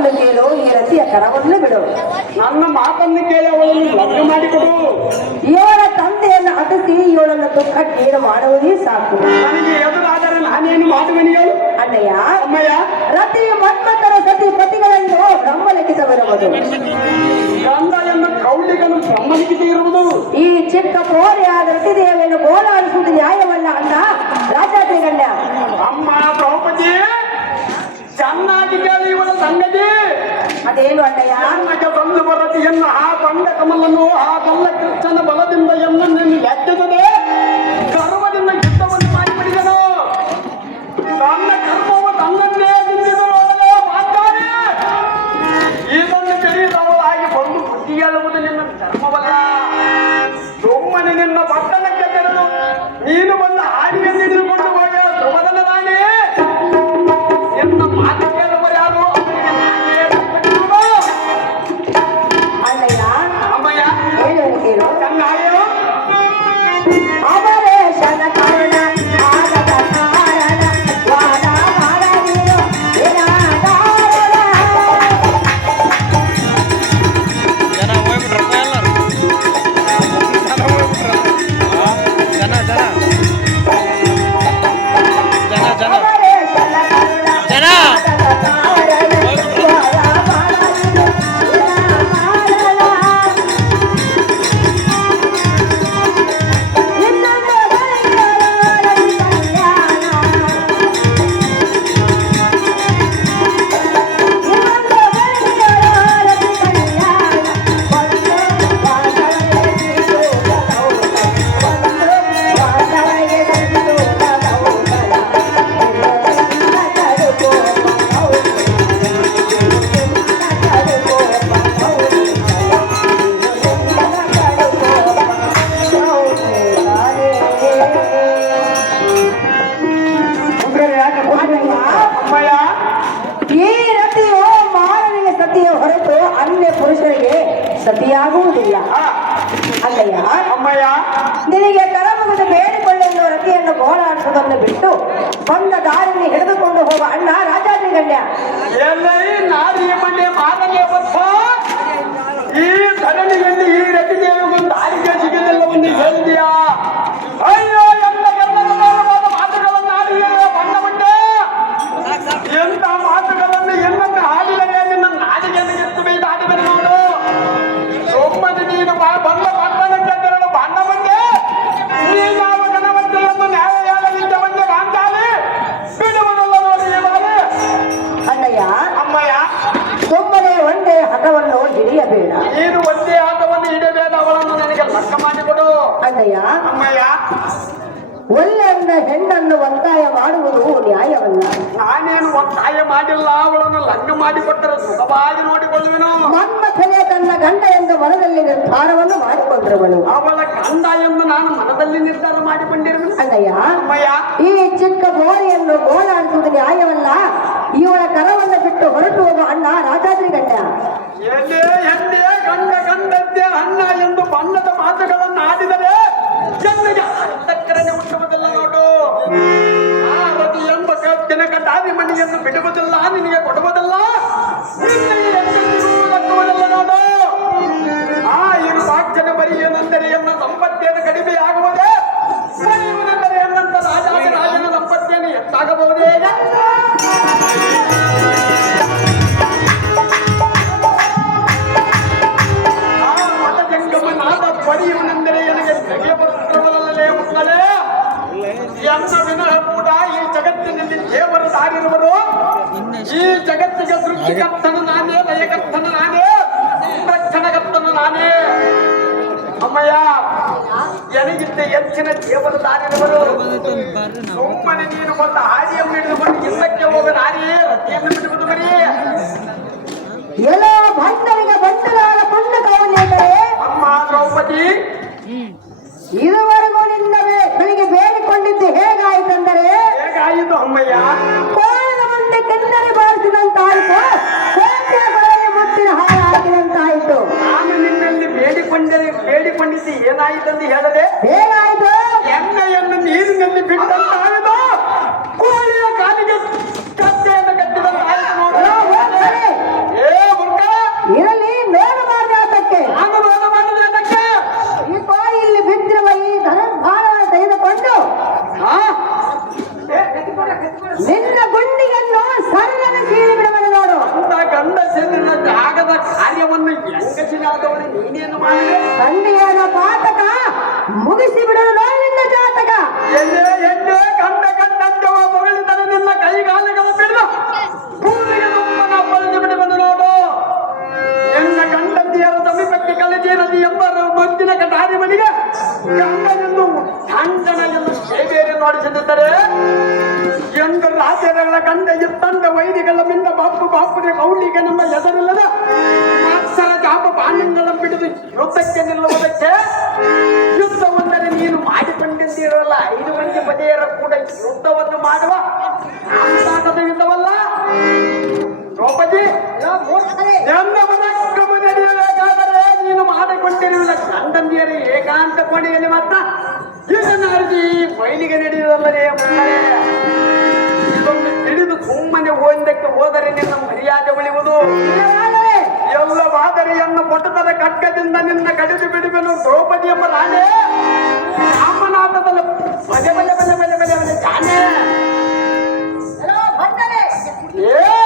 ಮಾತನ್ನು ಕೇಳು, ಈ ರತಿಯ ಕರವನ್ನು ಬಿಡು. ನನ್ನ ಮಾತನ್ನು ಕೇಳಿ ಅವಳನ್ನು ಲಗ್ನ ಮಾಡಿಕೊಡು. ಇವಳ ತಂದೆಯನ್ನು ಹತ್ತಿಸಿ ಇವಳನ್ನು ದುಃಖಕ್ಕೇನು ಮಾಡುವುದೇ ಸಾಕು. ನನಗೆ ಎದುರಾದರೆ ನಾನೇನು ಮಾಡುವೆನು ಹೇಳು? ಅಣ್ಣಯ್ಯ, ಅಮ್ಮಯ್ಯ, ರತಿಯ ಮನ್ಮಥನ ಸತಿ ಪತಿಗಳನ್ನು ಬ್ರಹ್ಮಲಿಖಿತವಿರುವುದು. ಗಂಧ ಎಂಬ ಕೌಳಿಗನು ಬ್ರಹ್ಮಲಿಖಿತ ಇರುವುದು. ಈ ಚಿಕ್ಕ ಪೋರೆಯಾದ ರತಿದೇವಿಯನ್ನು ಗೋಳಾಡಿಸುವುದು ನ್ಯಾಯವಲ್ಲ ಅಣ್ಣ ರಾಜಾದ್ರಿಗಣ್ಯ. ಅಮ್ಮ ದ್ರೌಪದಿ, ಚೆನ್ನಾಗಿ ಕೇಳಿ ಇವಳ ಸಂಗತಿ. ಅದೇನು ಅಣ್ಣಯ್ಯ? ನಮಗೆ ಬಂದು ಬರತಿಯನ್ನು ಆ ಬಂದ ಕಮಲನ್ನು ಆ ಬಲ್ಲ ಕೃಷ್ಣನ ಬಲದಿಂದ ಎನ್ನನ್ನು ಲೆಕ್ಕಿಸದೆ ಗರ್ವದಿಂದ ಯುದ್ಧವನ್ನು ಮಾಡಿಬಿಡಿದನು. ತನ್ನ ಕರ್ಮವು ತನ್ನನ್ನೇ ನಿಂತಿದರು. ಮಾತಾಡಿ ಇದನ್ನು ತಿಳಿದವಳಾಗಿ ಬಂದು ಬುದ್ಧಿ ಹೇಳುವುದು ನಿನ್ನ ಧರ್ಮವಲ್ಲ. ಸುಮ್ಮನೆ ನಿನ್ನ ಪಟ್ಟಣಕ್ಕೆ ತೆರೆದು ನೀನು ಬಂದ ಹಾಡಿಗೆ ತಿಳಿದುಕೊಂಡು ಹೋಗ ಧ್ರುವದನ ನಾನೇ ಎನ್ನ ಮಾತು ಕೇಳುವರು ಯಾರು? ಅಣ್ಣಯ್ಯ, ಅಮ್ಮಯ್ಯ, ಏನು ಕೇಳು? ಚೆನ್ನಾಗಿರು. ಅಮರೇಶನ ಕಾರಣ ಆಗದ ಕಾರಣ ವಾದ ಮಾಡದಿರು ವಿನಾಕಾರಣ. ಜನ ಹೋಗ್ಬಿಟ್ರಪ್ಪ ಎಲ್ಲರೂ. ಜನ ಹೋಗ್ಬಿಟ್ರ. ಜನ ಜನ ಜನ ಜನ ಅಮರೇಶನ ಕಾರಣ ಜನ ಆಗದ ಕಾರಣ ವಾದ ಮಾಡದಿರು ವಿನಾಕಾರಣ. ಇನ್ನೊಂದು ಬಳಿಕರದಿ ಕಲ್ಯಾಣ, ಇನ್ನೊಂದು ಬಳಿಕರದಿ ಕಲ್ಯಾಣ. ಒಂದು ವಾದಳೆಗೆ ದೂರದೌತ, ಒಂದು ವಾದಳೆಗೆ ದೂರದೌತ. ಇದರಿಂದ ಕಡುಕೋಪ ಹೌದು, ಇದರಿಂದ ಕಡುಕೋಪ ಹೌದು, ಇದರಿಂದ ಕುದುರೆ ಯಾಕೆ ಅಣ್ಣಯ್ಯ, ಅಮ್ಮಯ್ಯ, ಈ ರತಿಯು ಮಾನವಿಗೆ ಸತಿಯ ಹೊರತು ಅನ್ಯ ಪುರುಷರಿಗೆ ಸತಿಯಾಗುವುದಿಲ್ಲ. ಅಲ್ಲಯ್ಯ, ಅಮ್ಮಯ್ಯ, ನಿನಗೆ ಕರಮುಗಿದು ಬೇಡಿಕೊಳ್ಳೆನ್ನುವ ರತಿಯನ್ನು ಗೋಳಾಡಿಸುವುದನ್ನು ಬಿಟ್ಟು ಬಂದ ದಾರಿని ಹಿಡಿದುಕೊಂಡು ಹೋಗುವ ಅಣ್ಣ ರಾಜಾದ್ರಿಗಣ್ಯ. ಎಲ್ಲೈ ನಾರಿಯ ಮನೆ ಮಾನವೇ ಬಪ್ಪ. ಈ ಧರಣಿಯಲ್ಲಿ ಈ ರತಿದೇವಿಗೊಂದು ದಾರಿಗೆ ಸಿಗಲಿಲ್ಲವನ್ನು ಹೇಳಿದೆಯಾ? ಅಯ್ಯೋ ಎಲ್ಲ ಎಲ್ಲರವಾದ ಮಾತುಗಳನ್ನು ಆಡಿದ ಬಣ್ಣ ಬಂಡೆ. ಎಂತ ಮಾತುಗಳನ್ನು ಎಲ್ಲನ್ನು ಆಡಿದರೆ ನಿನ್ನ ನಾಡಿಗೆ ಎತ್ತು ಬೈದು ಆಡಿದರೆ ನೋಡು. ಸುಮ್ಮನೆ ನೀನು ಬಂದ ಪಟ್ಟಣಕ್ಕೆ ತೆರಳು ಬಣ್ಣ ಬಂಡೆ. ನೀನಾವ ಗಣವಂತೆಯನ್ನು ನ್ಯಾಯ ಹೇಳಲಿದ್ದ ಬಂದೆ ಕಾಂತಾಲಿ ಬಿಡುವುದಲ್ಲ ನೋಡಿ ಈ ಬಾರಿ. ಅಣ್ಣಯ್ಯ, ಅಮ್ಮಯ್ಯ, ಸುಮ್ಮನೆ ಒಂದೇ ಹಠವನ್ನು ಹಿಡಿಯಬೇಡ. ನೀನು ಒಂದೇ ಆಟವನ್ನು ಹಿಡಬೇಡ. ಅವಳನ್ನು ನನಗೆ ಲಕ್ಕ ಮಾಡಿಕೊಡು. ಅಣ್ಣಯ್ಯ, ಅಮ್ಮಯ್ಯ, ಒಳ್ಳೆಯ ಹೆಣ್ಣನ್ನು ಒತ್ತಾಯ ಮಾಡುವುದು ನ್ಯಾಯವಲ್ಲ. ನಾನೇನು ಒತ್ತಾಯ ಮಾಡಿಲ್ಲ. ಅವಳನ್ನು ಲಗ್ನ ಮಾಡಿಕೊಟ್ಟರೆ ಸುಖವಾಗಿ ನೋಡಿಕೊಳ್ಳುವೆನು. ಮನ್ಮಥನೇ ತನ್ನ ಗಂಡ ಎಂದು ಮನದಲ್ಲಿ ನಿರ್ಧಾರವನ್ನು ಮಾಡಿಕೊಂಡ್ರವಳು. ಅವಳ ಗಂಡ ಎಂದು ನಾನು ಮನದಲ್ಲಿ ನಿರ್ಧಾರ ಮಾಡಿಕೊಂಡಿರುವೆನು. ಅಣ್ಣಯ್ಯ, ಅಮ್ಮಯ್ಯ, ಈ ಚಿಕ್ಕ ಗೋರಿಯನ್ನು ಗೋಳಾಡಿಸುವುದು ನ್ಯಾಯವಲ್ಲ. ಇವಳ ಕರವನ್ನು ಬಿಟ್ಟು ಹೊರಟು ಹೋಗುವ ಅಣ್ಣ ರಾಜಾದ್ರಿಗಣ್ಯ. ಎಲ್ಲೇ ಹೆಣ್ಣೆ ಗಂಡ ಗಂಡದ್ದೇ ಅಣ್ಣ ಎಂದು ಬಣ್ಣದ ಮಾತುಗಳನ್ನು ಆಡಿದರೆ ಜನರಿಗೆ ಅಂತಃಕರಣೆ ಹುಟ್ಟುವುದಿಲ್ಲ ನೋಡು. ಆ ರತಿ ಎಂಬ ದಿನಕ ದಾರಿ ಮಣಿಯನ್ನು ಬಿಡುವುದಿಲ್ಲ, ನಿನಗೆ ಕೊಡುವುದಿಲ್ಲ, ನಿನ್ನೆ ಎಂದೆಂದಿಗೂ ಲಕ್ಕುವುದಿಲ್ಲ ನೋಡು. ಆ ಇರು ವಾಕ್ಯದ ಬರಿ ಏನೆಂದರೆ ಎನ್ನ ಸಂಪತ್ತೇನು ಕಡಿಮೆ ಆಗುವುದೇ, ಬರೆಯುವುದೆಂದರೆ ಎನ್ನಂತ ರಾಜನ ಸಂಪತ್ತೇನು ಹೆಚ್ಚಾಗಬಹುದೇ? ಆ ಮತಜಂಗಮನಾದ ಬರೆಯುವುದೆಂದರೆ ನನಗೆ ತೆಗೆ ಬರುತ್ತಿರುವುದಲ್ಲೇ ಮುತ್ತಲೇ. ಎನ್ನ ವಿನಃ ಕೂಡ ಈ ಜಗತ್ತಿನಲ್ಲಿ ದೇವರ ದಾರಿರುವರು. ಈ ಜಗತ್ತಿಗೆ ಸೃಷ್ಟಿಕರ್ತನ ನಾನೇ, ಲಯಕರ್ತನ ನಾನೇ, ರಕ್ಷಣಕರ್ತನ ನಾನೇ. ಅಮ್ಮಯ್ಯ, ನನಗಿಂತ ಹೆಚ್ಚಿನ ದೇವರ ದಾರಿರುವರು. ಸುಮ್ಮನೆ ನೀನು ಒಂದು ಹಾದಿಯನ್ನು ಹಿಡಿದುಕೊಂಡು ಇಲ್ಲಕ್ಕೆ ಹೋಗ ದಾರಿ ರತಿಯನ್ನು ಬಿಡುವುದು ಬರೀ. ಎಲ್ಲೋ ಭಕ್ತರಿಗೆ ಬಂಟಲಾದ ಪುಣ್ಯಕವನ್ನೆಂದರೆ ಅಮ್ಮ ದ್ರೌಪದಿ, ಇದುವರೆಗೂ ನಿನ್ನ ಬೆಳಿಗ್ಗೆ ಬೇಡಿಕೊಂಡಿದ್ದು ಹೇಗಾಯಿತೆಂದರೆ ಹೇಗಾಯಿತು ಅಮ್ಮಯ್ಯ? ಕೋಣದ ಮುಂದೆ ಕೆಂದರೆ ಬಾರಿಸಿದಂತಾಯಿತು, ಕೋಟೆಯ ಕೊಳಗೆ ಮುತ್ತಿನ ಹಾರ ಹಾಕಿದಂತಾಯಿತು. ನಾನು ನಿನ್ನಲ್ಲಿ ಬೇಡಿಕೊಂಡಿದ್ದು ಏನಾಯಿತೆಂದು ಹೇಳದೆ ಹೇಗಾಯಿತು? ಎಣ್ಣೆಯನ್ನು ನೀರಿನಲ್ಲಿ ಬಿಟ್ಟಂತಾಯಿತು, ಕೋಳಿಯ ಕಾಲಿಗೆ ಕತ್ತೆಯನ್ನು ಕಟ್ಟಿದಂತಾಯಿತು. ತಂದೆಯನ ಪಾತಕ ಮುಗಿಸಿ ಬಿಡಲು ನಿನ್ನ ಜಾತಕ. ಎಲ್ಲೇ ಎಲ್ಲೇ ಕಂಡ ಕಂಡಂತವ ಮಗಳಿದ್ದರೆ ನಿನ್ನ ಕೈಗಾಲಗಳು ಬಿಡಲು ಭೂಮಿಗೆ ದುಮ್ಮನ ಬಳಿದು ಬಿಡಿ ಬಂದು ನೋಡು. ಎನ್ನ ಗಂಡಂದಿಯರ ಸಮೀಪಕ್ಕೆ ಕಲಿಜೇರಲಿ ಎಂಬ ಮುದ್ದಿನ ಕಟಾರಿ ಮನೆಗೆ ಗಂಡನನ್ನು ಕಾಂಚನಗೆಂದು ಸೇವೆಯನ್ನು ನೋಡಿಸುತ್ತಿದ್ದರೆ ಎಂದು ರಾಜ್ಯಗಳ ಕಂಡ ಎತ್ತಂಡ ವೈರಿಗಳ ಮಿಂದ ಬಾಪುಗೆ ಕೌಲಿಗೆ ನಮ್ಮ ಎದುರಿಲ್ಲದ ಮಾತ್ಸರ ಜಾಪ ಪಾಂಡಗಳ ಬಿಡಿದು ಯುದ್ಧಕ್ಕೆ ನಿಲ್ಲುವುದಕ್ಕೆ ಯುದ್ಧವೊಂದರೆ ನೀನು ಮಾಡಿಕೊಂಡಿದ್ದೀರಲ್ಲ 5 ಮಂದಿ ಪದೆಯರ ಕೂಡ ಯುದ್ಧವನ್ನು ಮಾಡುವ ಆಟದ ಯುದ್ಧವಲ್ಲ. ದ್ರೌಪದಿ ನಡೆಯಬೇಕಾದರೆ ನೀನು ಮಾಡಿಕೊಂಡಿರುವ ಗಂಡಂದಿಯರ ಏಕಾಂತ ಕೋಣೆಯಲ್ಲಿ ಮಾತ್ರ ಇದನ್ನು ಅರಿದು ಬಯಲಿಗೆ ನಡೆಯುವುದಲ್ಲದೆ ಇದೊಂದು ತಿಳಿದು ಸುಮ್ಮನೆ ಒಂದಕ್ಕೆ ಹೋದರೆ ನಿನ್ನ ಮರ್ಯಾದೆ ಉಳಿಯುವುದು. ಎಲ್ಲ ಮಾದರಿಯನ್ನು ಕೊಟ್ಟದ ಖಡ್ಗದಿಂದ ನಿನ್ನ ಕಡಿದು ಬಿಡುವೆನು. ದ್ರೌಪದಿ ಎಂಬ ರಾಣೆ ರಾಮನಾಥದಲ್ಲಿ ಬಲೆ ಬಲೆ ಬಲೆ ಬಲೆ ಬಲೆ ಬಲೆ ಜಾನೆ. ಏ